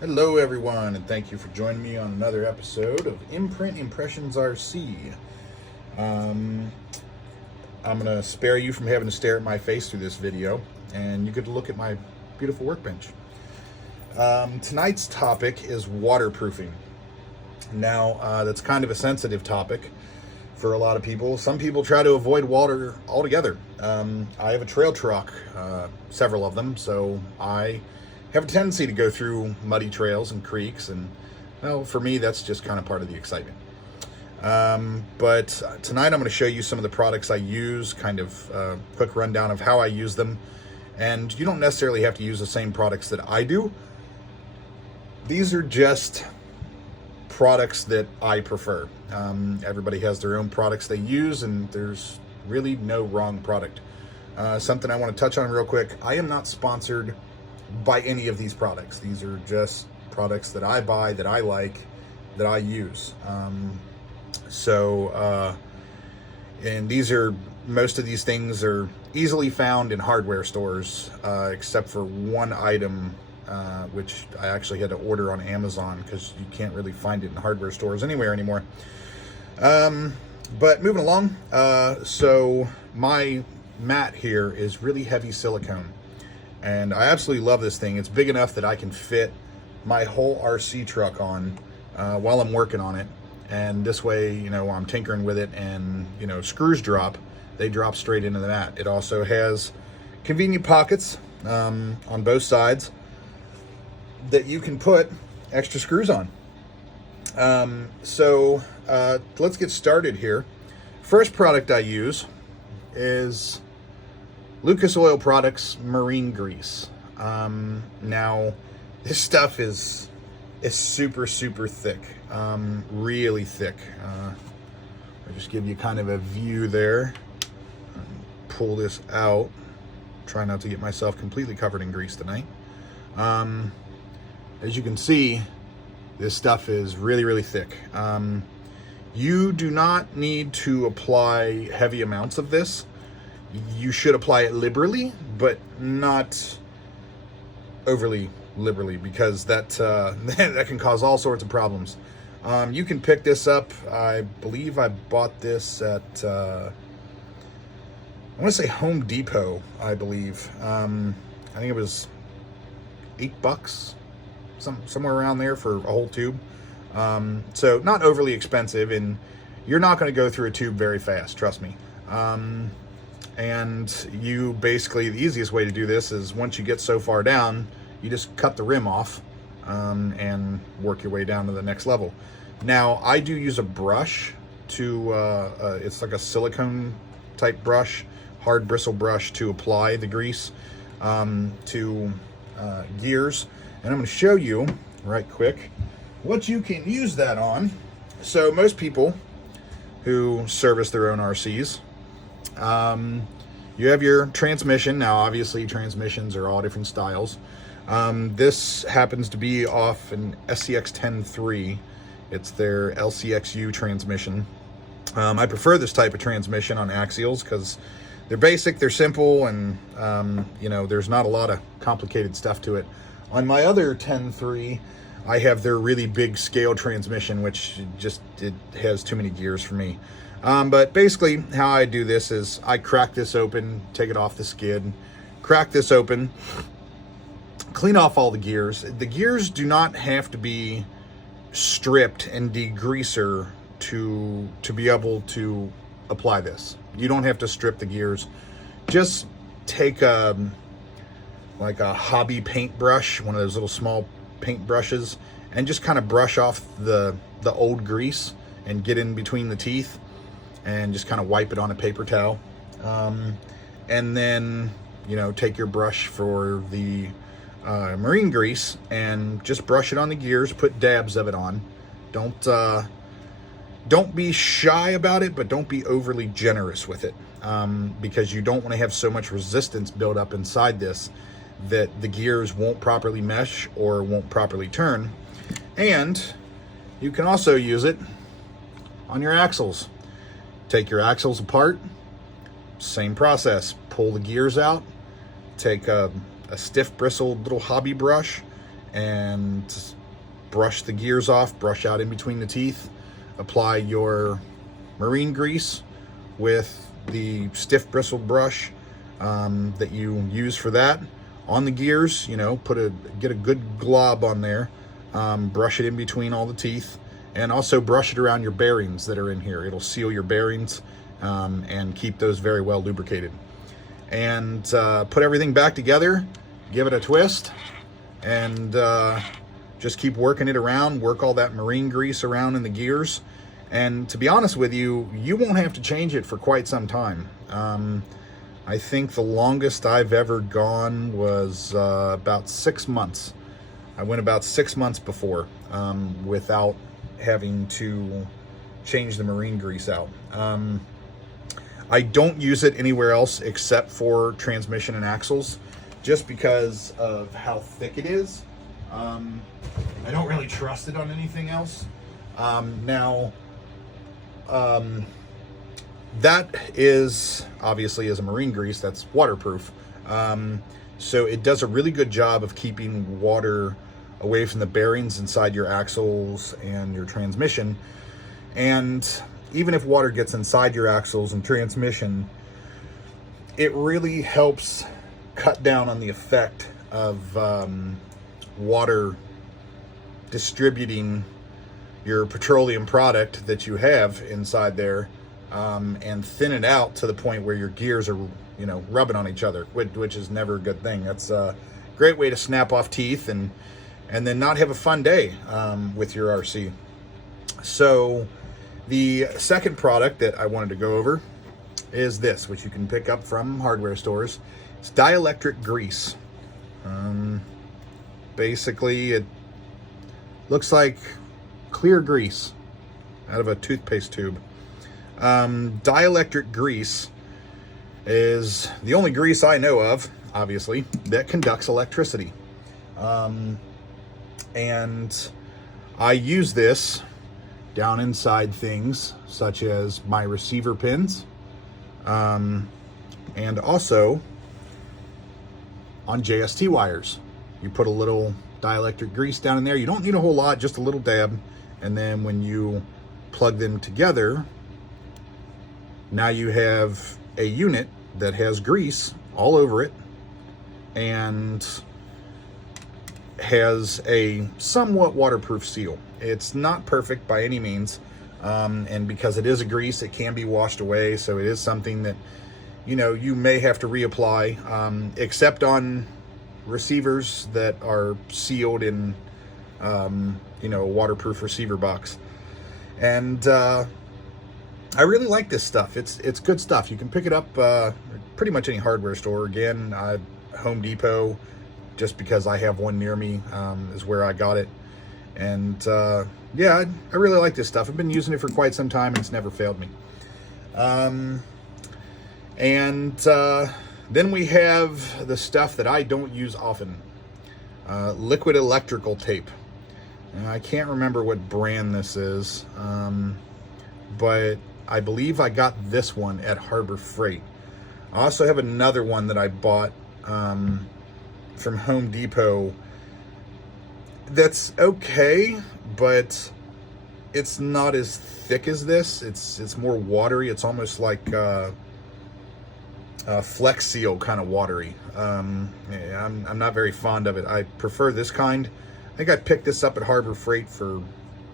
Hello, everyone, and thank you for joining me on another episode of Imprint Impressions RC. Um, I'm going to spare you from having to stare at my face through this video, and you get to look at my beautiful workbench. Tonight's topic is waterproofing. Now, that's kind of a sensitive topic for a lot of people. Some people try to avoid water altogether. I have a trail truck, several of them, so I have a tendency to go through muddy trails and creeks, and well, for me, that's just kind of part of the excitement. But tonight I'm going to show you some of the products I use, kind of a quick rundown of how I use them. And you don't necessarily have to use the same products that I do. These are just products that I prefer. Everybody has their own products they use, and there's really no wrong product. Something I want to touch on real quick. I am not sponsored by any of these products. These are just products that I buy, that I like, that I use. And most of these things are easily found in hardware stores, except for one item, which I actually had to order on Amazon because you can't really find it in hardware stores anywhere anymore. But moving along, so my mat here is really heavy silicone. And I absolutely love this thing. It's big enough that I can fit my whole RC truck on while I'm working on it. And this way, while I'm tinkering with it and, screws drop, they drop straight into the mat. It also has convenient pockets on both sides that you can put extra screws on. Let's get started here. First product I use is Lucas Oil Products Marine Grease. Now, this stuff is super thick, really thick. I'll just give you kind of a view there. Pull this out. Try not to get myself completely covered in grease tonight. As you can see, this stuff is really thick. You do not need to apply heavy amounts of this. You should apply it liberally, but not overly liberally, because that that can cause all sorts of problems. You can pick this up. I believe I bought this at I want to say Home Depot. I believe I think it was $8, somewhere around there for a whole tube. So not overly expensive, and you're not going to go through a tube very fast. Trust me. And you basically, the easiest way to do this is once you get so far down, you just cut the rim off and work your way down to the next level. Now, I do use a brush to, it's like a silicone type brush, hard bristle brush to apply the grease to gears. And I'm going to show you right quick what you can use that on. So most people who service their own RCs, you have your transmission. Now, obviously, transmissions are all different styles. This happens to be off an SCX 10.3. It's their LCXU transmission. I prefer this type of transmission on axials because they're basic, they're simple, and there's not a lot of complicated stuff to it. On my other 10.3, I have their really big scale transmission, which it has too many gears for me. But basically how I do this is I crack this open, take it off the skid, crack this open, clean off all the gears. The gears do not have to be stripped and degreaser to be able to apply this. You don't have to strip the gears. Just take like a hobby paintbrush, one of those little small paint brushes, and just kind of brush off the old grease and get in between the teeth and just kind of wipe it on a paper towel. And then, take your brush for the marine grease and just brush it on the gears, put dabs of it on. Don't be shy about it, but don't be overly generous with it, because you don't want to have so much resistance built up inside this that the gears won't properly mesh or won't properly turn. And you can also use it on your axles. Take your axles apart, same process. Pull the gears out, take a stiff bristled little hobby brush and brush the gears off, brush out in between the teeth, apply your marine grease with the stiff bristle brush that you use for that on the gears. You know, get a good glob on there, brush it in between all the teeth, and also brush it around your bearings that are in here. It'll seal your bearings and keep those very well lubricated. And put everything back together, give it a twist, and just keep working it around, work all that marine grease around in the gears. And to be honest with you, you won't have to change it for quite some time. I think the longest I've ever gone was about 6 months. I went about 6 months before without having to change the marine grease out. I don't use it anywhere else except for transmission and axles, just because of how thick it is. I don't really trust it on anything else. That is obviously, as a marine grease, that's waterproof. So it does a really good job of keeping water away from the bearings inside your axles and your transmission. And even if water gets inside your axles and transmission, it really helps cut down on the effect of water distributing your petroleum product that you have inside there, and thin it out to the point where your gears are, you know, rubbing on each other, which is never a good thing. That's a great way to snap off teeth and then not have a fun day with your RC. So the second product that I wanted to go over is this, which you can pick up from hardware stores. It's dielectric grease. Basically, it looks like clear grease out of a toothpaste tube. Dielectric grease is the only grease I know of, obviously, that conducts electricity. And I use this down inside things such as my receiver pins, and also on JST wires. You put a little dielectric grease down in there. You don't need a whole lot, just a little dab. And then when you plug them together, now you have a unit that has grease all over it and has a somewhat waterproof seal. It's not perfect by any means, and because it is a grease, it can be washed away, so it is something that, you know, you may have to reapply, except on receivers that are sealed in you know, a waterproof receiver box. And I really like this stuff. It's good stuff. You can pick it up pretty much any hardware store. Again, Home Depot, just because I have one near me, is where I got it. And yeah, I really like this stuff. I've been using it for quite some time and it's never failed me. Then we have the stuff that I don't use often. Liquid electrical tape. I can't remember what brand this is, but I believe I got this one at Harbor Freight. I also have another one that I bought from Home Depot that's okay, but it's not as thick as this. It's more watery. It's almost like Flex Seal kind of watery. Yeah, I'm not very fond of it. I prefer this kind. I think I picked this up at Harbor Freight for,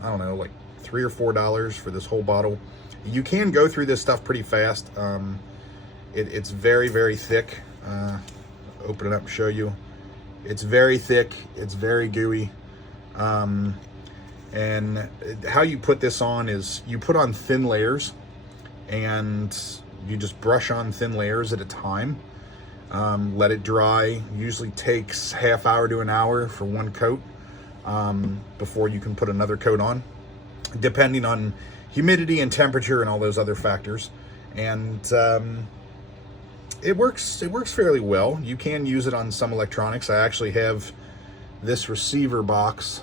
I don't know, like $3 or $4 for this whole bottle. You can go through this stuff pretty fast. It's very, very thick. Open it up and show you. It's very thick. It's very gooey. And how you put this on is you put on thin layers, and you just brush on thin layers at a time. Let it dry. Usually takes half hour to an hour for one coat before you can put another coat on, depending on humidity and temperature and all those other factors. And it works fairly well. You can use it on some electronics. I actually have this receiver box,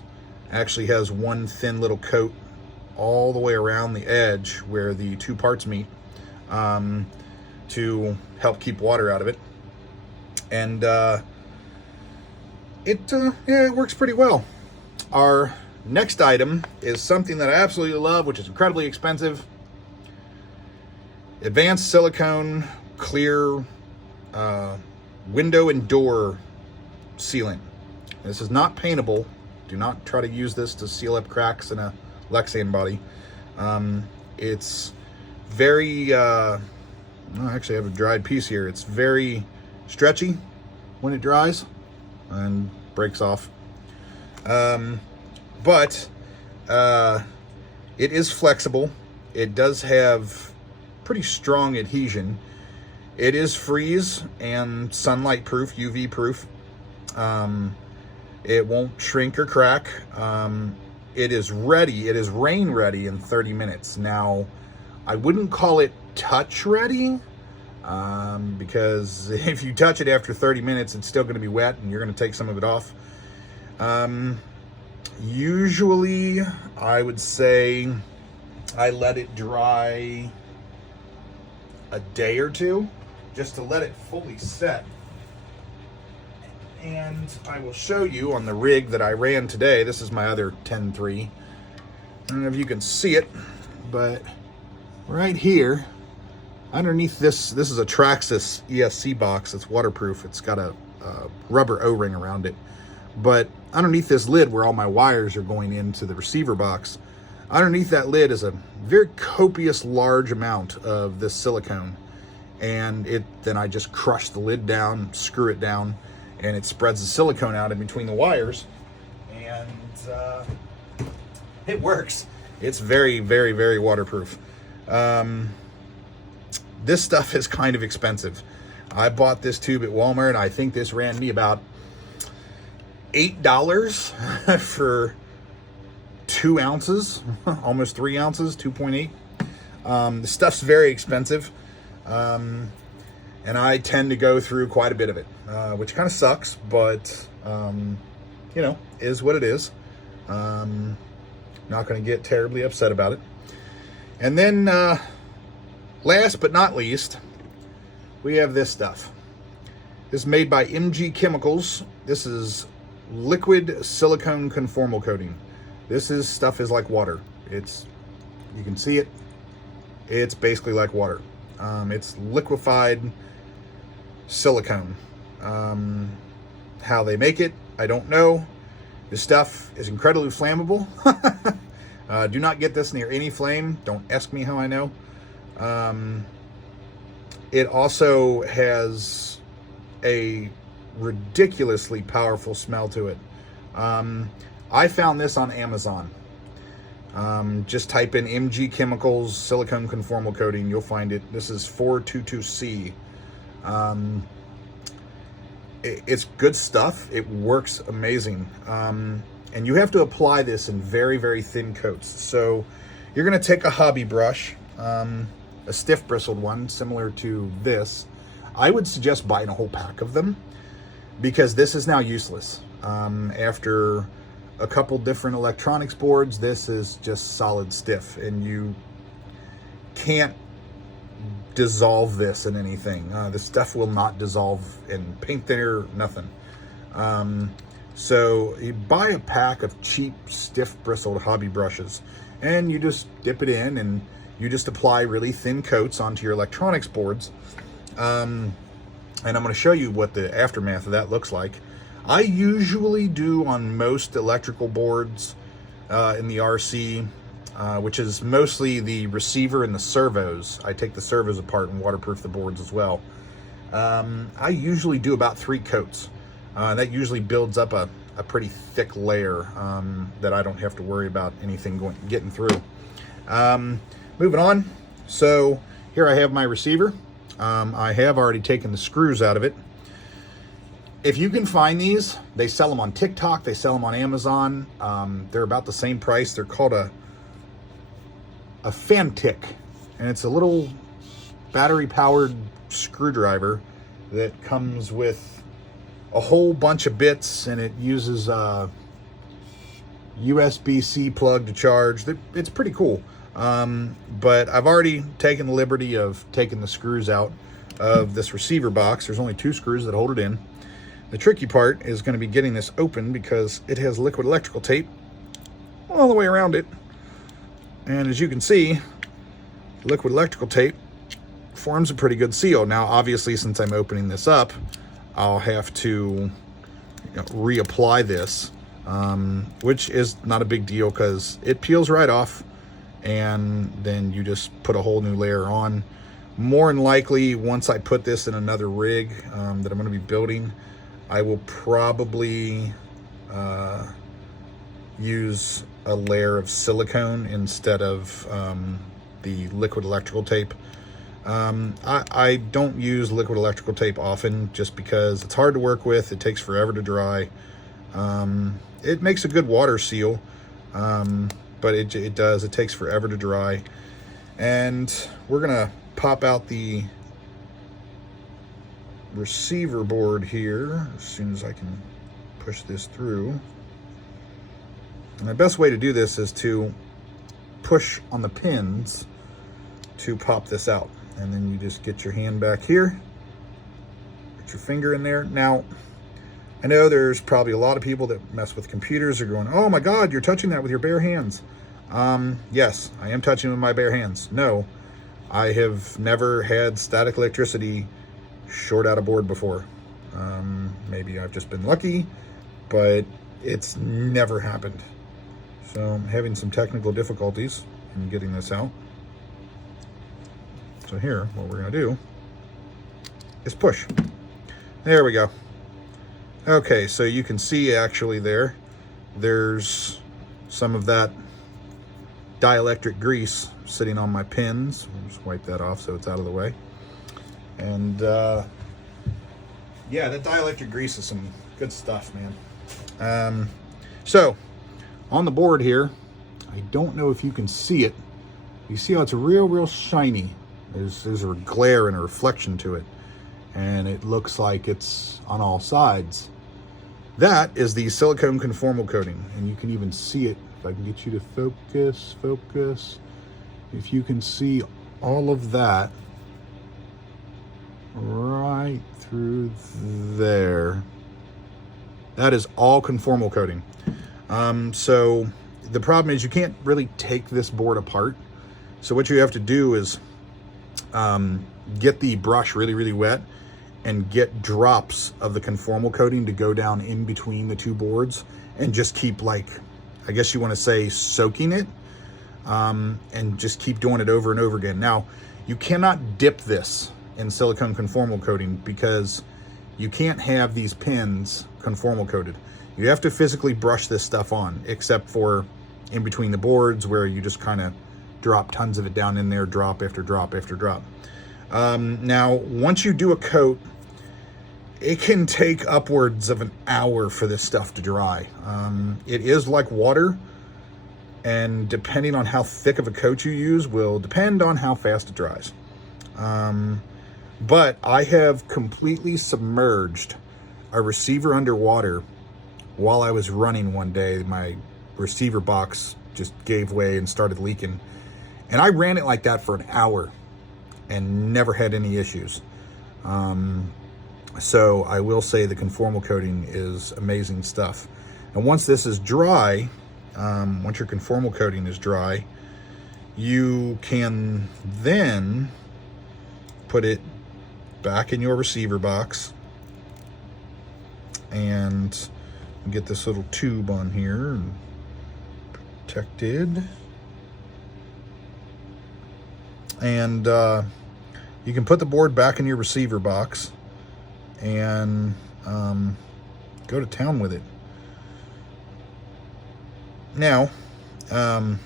actually has one thin little coat all the way around the edge where the two parts meet, to help keep water out of it. And yeah, it works pretty well. Our next item is something that I absolutely love, which is incredibly expensive. Advanced silicone clear window and door sealant. This is not paintable. Do not try to use this to seal up cracks in a Lexan body. It's very, actually I have a dried piece here. It's very stretchy when it dries and breaks off. But it is flexible. It does have pretty strong adhesion. It is freeze and sunlight proof, UV proof. It won't shrink or crack. It is ready. It is rain ready in 30 minutes. Now, I wouldn't call it touch ready because if you touch it after 30 minutes, it's still going to be wet and you're going to take some of it off. Usually, I would say I let it dry a day or two just to let it fully set. And I will show you on the rig that I ran today. This is my other 10-3. I don't know if you can see it, but right here, underneath this is a Traxxas ESC box. It's waterproof. It's got a rubber O-ring around it. But underneath this lid where all my wires are going into the receiver box, underneath that lid is a very copious large amount of this silicone. And then I just crush the lid down, screw it down, and it spreads the silicone out in between the wires. And it works. It's very, very, very waterproof. This stuff is kind of expensive. I bought this tube at Walmart. I think this ran me about $8 for 2 ounces, almost 3 ounces, 2.8. The stuff's very expensive. And I tend to go through quite a bit of it, which kind of sucks, but, you know, is what it is. Not going to get terribly upset about it. And then, last but not least, we have this stuff. This is made by MG Chemicals. This is liquid silicone conformal coating. Stuff is like water. You can see it. It's basically like water. It's liquefied silicone. How they make it, I don't know. This stuff is incredibly flammable. Do not get this near any flame. Don't ask me how I know. It also has a ridiculously powerful smell to it. I found this on Amazon. Just type in MG Chemicals silicone conformal coating. You'll find it. This is 422C. It's good stuff. It works amazing. And you have to apply this in very, very thin coats. So you're going to take a hobby brush, a stiff bristled one, similar to this. I would suggest buying a whole pack of them because this is now useless. After a couple different electronics boards, this is just solid stiff, and you can't dissolve this in anything. The stuff will not dissolve in paint thinner, nothing. So you buy a pack of cheap, stiff bristled hobby brushes, and you just dip it in, and you just apply really thin coats onto your electronics boards. And I'm going to show you what the aftermath of that looks like. I usually do on most electrical boards in the RC, which is mostly the receiver and the servos. I take the servos apart and waterproof the boards as well. I usually do about 3 coats. That usually builds up a pretty thick layer that I don't have to worry about anything getting through. Moving on. So here I have my receiver. I have already taken the screws out of it. If you can find these, they sell them on TikTok, they sell them on Amazon. They're about the same price. They're called a Fantic, and it's a little battery-powered screwdriver that comes with a whole bunch of bits, and it uses a USB-C plug to charge. It's pretty cool. But I've already taken the liberty of taking the screws out of this receiver box. There's only 2 screws that hold it in. The tricky part is going to be getting this open because it has liquid electrical tape all the way around it. And as you can see, liquid electrical tape forms a pretty good seal. Now, obviously, since I'm opening this up, I'll have to reapply this, which is not a big deal because it peels right off, and then you just put a whole new layer on. More than likely, once I put this in another rig that I'm going to be building, I will probably use a layer of silicone instead of the liquid electrical tape. I don't use liquid electrical tape often just because it's hard to work with. It takes forever to dry. It makes a good water seal, but it takes forever to dry. And we're gonna pop out the receiver board here as soon as I can push this through. And the best way to do this is to push on the pins to pop this out. And then you just get your hand back here, put your finger in there. Now, I know there's probably a lot of people that mess with computers are going, oh my God, you're touching that with your bare hands. Yes, I am touching with my bare hands. No, I have never had static electricity short out a board before. Maybe I've just been lucky, but it's never happened. So I'm having some technical difficulties in getting this out. So here, what we're gonna do is push. There we go. Okay, so you can see actually there's some of that dielectric grease sitting on my pins. I'll just wipe that off so it's out of the way. And yeah, that dielectric grease is some good stuff, man. So on the board here, I don't know if you can see it. You see how it's real shiny. There's a glare and a reflection to it, and it looks like it's on all sides. That is the silicone conformal coating, and you can even see it. If I can get you to focus. If you can see all of that right through there, that is all conformal coating. So the problem is you can't really take this board apart. So what you have to do is get the brush really wet and get drops of the conformal coating to go down in between the two boards and just keep, like, I guess you want to say, soaking it, and just keep doing it over and over again. Now, you cannot dip this in silicone conformal coating because you can't have these pins conformal coated. You have to physically brush this stuff on, except for in between the boards where you just kind of drop tons of it down in there, drop after drop after drop. Now, once you do a coat, it can take upwards of an hour for this stuff to dry. It is like water, and depending on how thick of a coat you use will depend on how fast it dries. But I have completely submerged a receiver underwater while I was running one day. My receiver box just gave way and started leaking. And I ran it like that for an hour and never had any issues. So I will say the conformal coating is amazing stuff. And once this is dry, once your conformal coating is dry, you can then put it back in your receiver box and get this little tube on here and protected. And you can put the board back in your receiver box and go to town with it. Now, I'm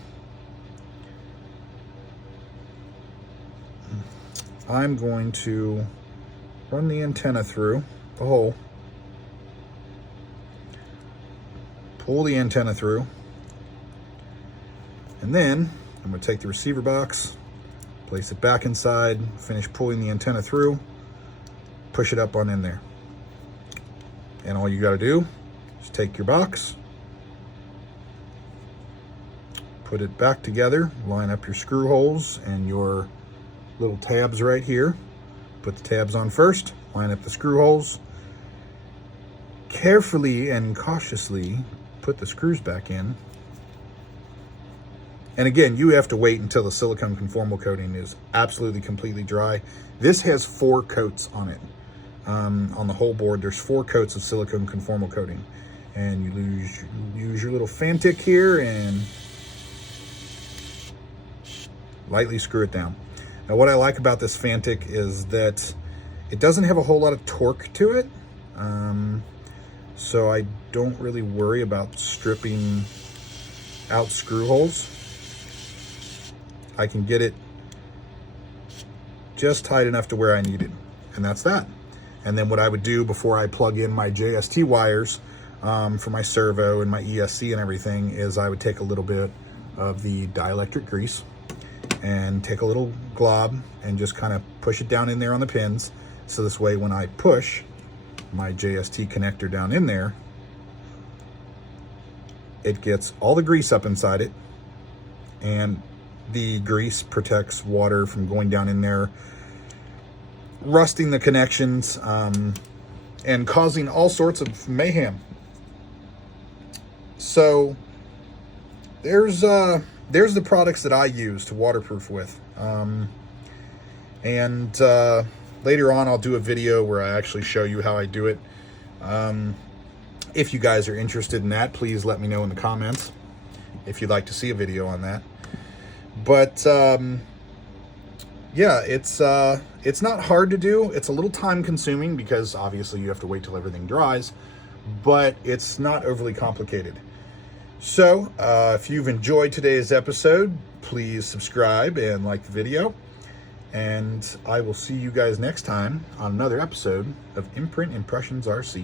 going to run the antenna through the hole, pull the antenna through, and then I'm going to take the receiver box, place it back inside, finish pulling the antenna through, push it up on in there. And all you got to do is take your box, put it back together, line up your screw holes and your little tabs right here. Put the tabs on first, line up the screw holes, carefully and cautiously put the screws back in. And again, you have to wait until the silicone conformal coating is absolutely completely dry. This has 4 coats on it. On the whole board, there's 4 coats of silicone conformal coating. And you use your little Fantic here and lightly screw it down. Now, what I like about this Fantic is that it doesn't have a whole lot of torque to it. So I don't really worry about stripping out screw holes. I can get it just tight enough to where I need it, and that's that. And then what I would do before I plug in my JST wires for my servo and my ESC and everything is I would take a little bit of the dielectric grease and take a little glob and just kind of push it down in there on the pins. So this way when I push my JST connector down in there, it gets all the grease up inside it, and the grease protects water from going down in there, rusting the connections, and causing all sorts of mayhem. So there's the products that I use to waterproof with. Later on, I'll do a video where I actually show you how I do it. If you guys are interested in that, please let me know in the comments if you'd like to see a video on that. But yeah, it's not hard to do. It's a little time consuming because obviously you have to wait till everything dries, but it's not overly complicated. So if you've enjoyed today's episode, please subscribe and like the video. And I will see you guys next time on another episode of Imprint Impressions RC.